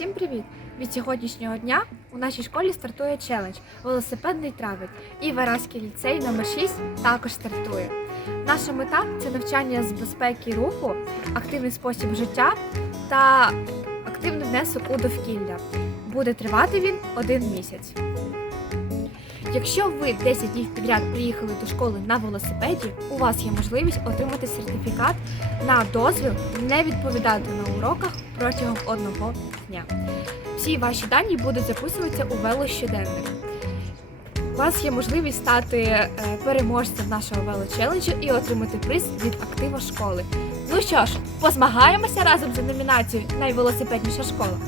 Всім привіт! Від сьогоднішнього дня у нашій школі стартує челендж Велосипедний травить і Вараський ліцей номер 6 також стартує. Наша мета це навчання з безпеки руху, активний спосіб життя та активний внесок у довкілля. Буде тривати він один місяць. Якщо ви 10 днів підряд приїхали до школи на велосипеді, у вас є можливість отримати сертифікат на дозвіл не відповідати на уроках протягом одного дня. Всі ваші дані будуть записуватися у велощоденник. У вас є можливість стати е, переможцем нашого велочеленджу і отримати приз від актива школи. Ну що ж, позмагаємося разом за номінацією Найвелосипедніша школа.